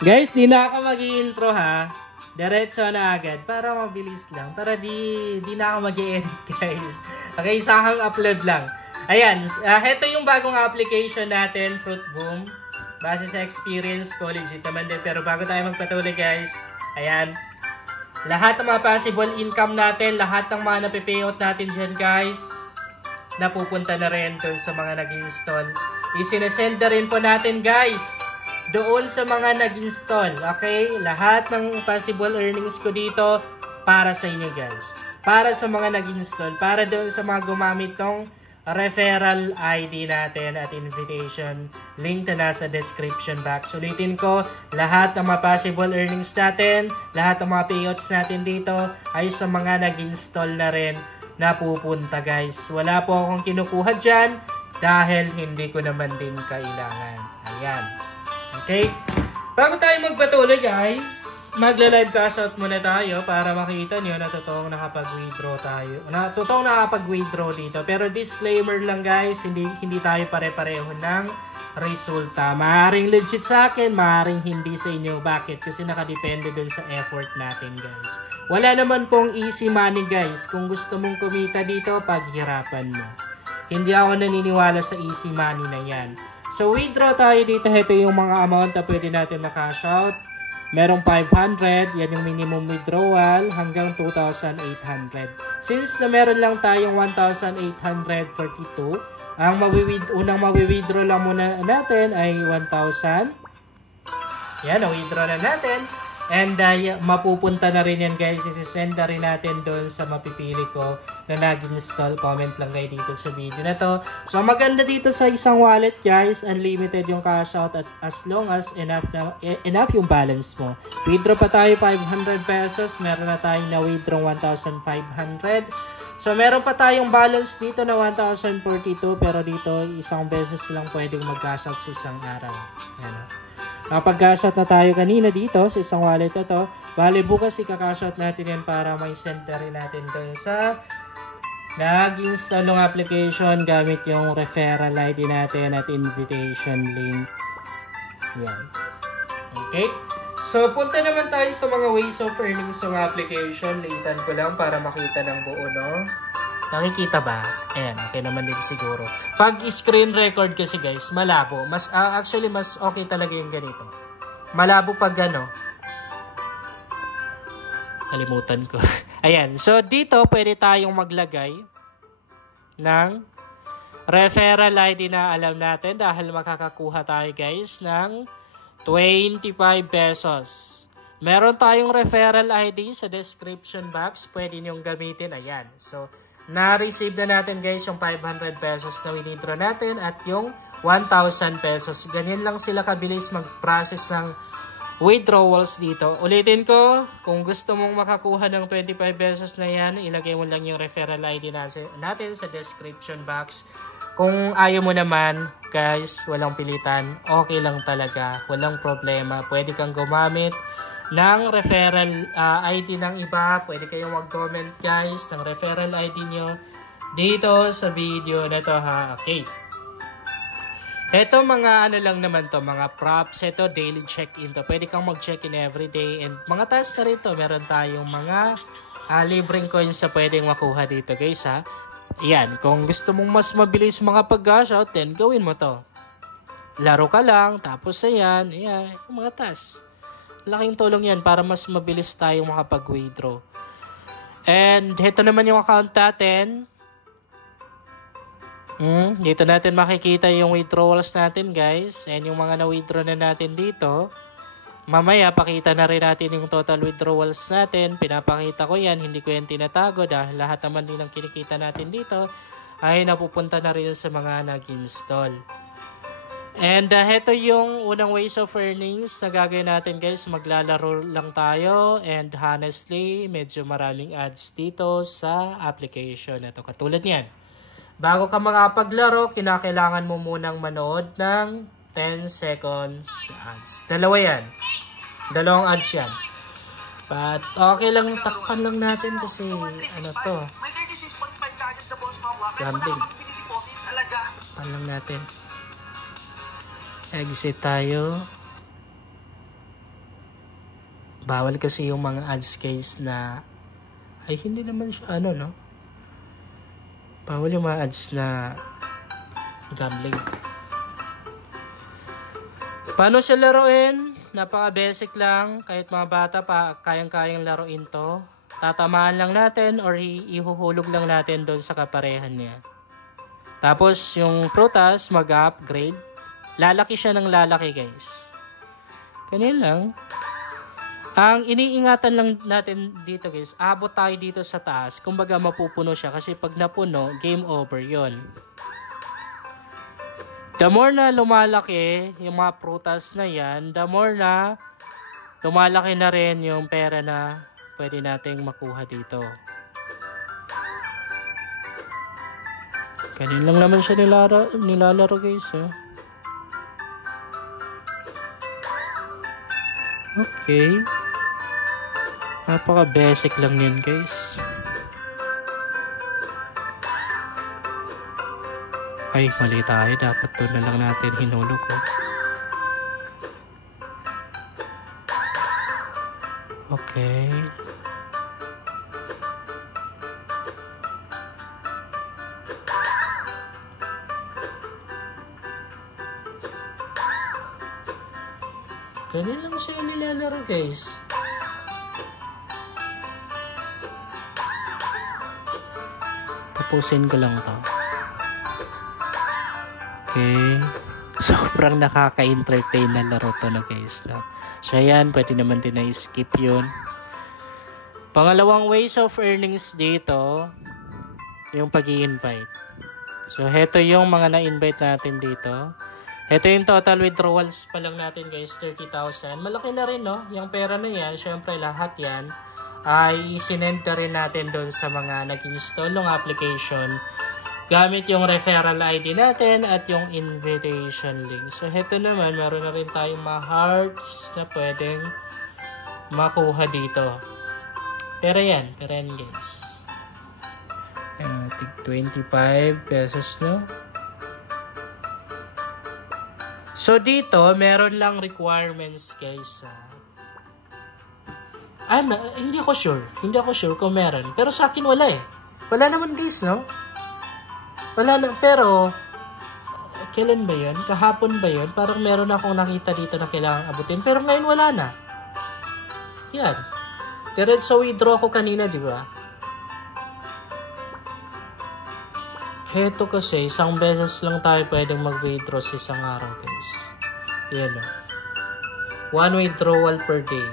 Guys, di na ako mag-i-intro ha. Diretso na agad para mabilis lang. Para di na ako mag-i-edit guys. Okay, isang upload lang. Ayan, ito yung bagong application natin, Fruitboom. Base sa experience ko, legit naman din. Pero bago tayo magpatuloy guys, ayan. Lahat ng mga possible income natin, lahat ng mga napipayout natin dyan guys, napupunta na rin dun sa mga nag-install. Isinesend na rin po natin guys doon sa mga nag-install. Okay? Lahat ng possible earnings ko dito para sa inyo guys. Para sa mga nag-install. Para doon sa mga gumamit ng referral ID natin at invitation. Link na nasa description box. Ulitin ko, lahat ng mga possible earnings natin, lahat ng mga payouts natin dito ay sa mga nag-install na rin na pupunta guys. Wala po akong kinukuha dyan dahil hindi ko naman din kailangan. Ayan. Okay? Bago tayo magpatuloy guys, magla-live cash out muna tayo para makita nyo na totoong nakapag-withdraw tayo. Totoong nakapag-withdraw dito. Pero disclaimer lang guys, hindi tayo pare-pareho ng resulta. Maaaring legit sa akin, maaaring hindi sa inyo. Bakit? Kasi nakadepende dun sa effort natin guys. Wala naman pong easy money guys. Kung gusto mong kumita dito, paghirapan mo. Hindi ako naniniwala sa easy money na yan. So, withdraw tayo dito. Ito yung mga amount na pwede natin makash out. Merong 500. Yan yung minimum withdrawal. Hanggang 2,800. Since na meron lang tayong 1,842, ang unang mawi-withdraw lang muna natin ay 1,000. Yan, na-withdraw na natin. And mapupunta na rin yan guys. Isisend na rin natin doon sa mapipili ko na nag-install. Comment lang kayo dito sa video na to. So maganda dito sa isang wallet guys. Unlimited yung cash out at as long as enough yung balance mo. Withdraw pa tayo 500 pesos. Meron na tayong na-withdraw 1,500. So meron pa tayong balance dito na 1,042. Pero dito isang beses lang pwedeng mag-cash out sa isang araw. Yan. Nakapag-cash out na tayo kanina dito sa isang wallet na to. Bale, bukas i-cash out natin yan para may send na rin natin doon sa nag-install ng application gamit yung referral ID natin at invitation link. Yan. Okay? So, punta naman tayo sa mga ways of earning sa application. Lintan ko lang para makita ng buo, no? Nakikita ba? Ayan, okay naman din siguro. Pag screen record kasi guys, malabo. Actually, mas okay talaga yung ganito. Malabo pag ano. Kalimutan ko. Ayan, so dito pwede tayong maglagay ng referral ID na alam natin dahil makakakuha tayo guys ng 25 pesos. Meron tayong referral ID sa description box. Pwede nyong gamitin. Ayan, so na-receive na natin guys yung 500 pesos na winidro natin at yung 1,000 pesos. Ganyan lang sila kabilis mag-process ng withdrawals dito. Ulitin ko, kung gusto mong makakuha ng 25 pesos na yan, ilagay mo lang yung referral ID natin sa description box. Kung ayaw mo naman, guys, walang pilitan. Okay lang talaga. Walang problema. Pwede kang gumamit ng referral ID ng iba. Pwede kayong mag-comment guys ng referral ID nyo dito sa video na to ha. Okay. Ito mga ano lang naman to, mga props. Ito daily check-in to. Pwede kang mag-check-in everyday. And mga task na rin to. Meron tayong mga libreng coins na pwedeng makuha dito guys ha. Yan. Kung gusto mong mas mabilis makapag-cash out, then gawin mo to. Laro ka lang. Tapos ayan. Ayan. Mga task. Laking tulong yan para mas mabilis tayong makapag-withdraw. And ito naman yung account natin. Dito natin makikita yung withdrawals natin guys. And yung mga na-withdraw na natin dito. Mamaya pakita na rin natin yung total withdrawals natin. Pinapakita ko yan. Hindi ko yan tinatago dahil lahat naman din ang kinikita natin dito ay napupunta na rin sa mga nag-install. And ito yung unang ways of earnings na gagawin natin guys. Maglalaro lang tayo and honestly medyo maraming ads dito sa application. Ito katulad niyan. Bago ka makapaglaro, kinakailangan mo munang manood ng 10 seconds ads. Dalawa yan. Dalawang ads yan. But okay lang, takpan lang natin kasi ano to. Gambling. Takpan lang natin. Exit tayo. Bawal kasi yung mga ads guys na ay hindi naman siya ano no. Bawal yung mga ads na gambling. Paano siya laruin? Napaka-basic lang. Kahit mga bata pa, kayang-kayang laruin to. Tatamaan lang natin or ihuhulog lang natin doon sa kaparehan niya. Tapos, yung prutas, mag-upgrade. Lalaki siya ng lalaki, guys. Ganyan lang. Ang iniingatan lang natin dito, guys, abot tayo dito sa taas. Kumbaga, mapupuno siya. Kasi pag napuno, game over yon. The more na lumalaki yung mga prutas na yan, the more na lumalaki na rin yung pera na pwede nating makuha dito. Ganyan lang naman siya nilalaro guys. Okay. Napaka-basic lang yan guys. Ay, mali tayo. Dapat doon na lang natin hinulog ko. Okay. Ganun lang siya nilalaro guys. Tapusin ko lang to. Okay. Sobrang nakaka-entertain na laro to na guys. No? So yan, pwede naman din na skip yun. Pangalawang ways of earnings dito, yung pag-i-invite. So heto yung mga na-invite natin dito. Heto yung total withdrawals pa lang natin guys, 30,000. Malaki na rin no, yung pera na yan, syempre lahat yan ay isinend rin natin doon sa mga nag-install ng application gamit yung referral ID natin at yung invitation link. So, heto naman, meron na rin tayong mga hearts na pwedeng makuha dito. Pero yan guys. Tig 25 pesos, no? So, dito, meron lang requirements, guys. Hindi ako sure. Hindi ako sure kung meron. Pero sa akin, wala eh. Wala naman, guys, no? Wala na, pero kailan ba yun? Kahapon ba yun? Parang meron akong nakita dito na kailangan abutin. Pero ngayon wala na. Yan. Diretso withdraw ko kanina, di ba? Heto kasi, isang beses lang tayo pwedeng mag-withdraw sa isang araw, guys. Yan o. 1 withdrawal per day.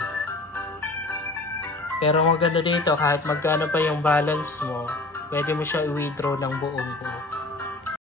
Pero maganda dito, kahit magkano pa yung balance mo, pwede mo siya i-withdraw ng buong buo.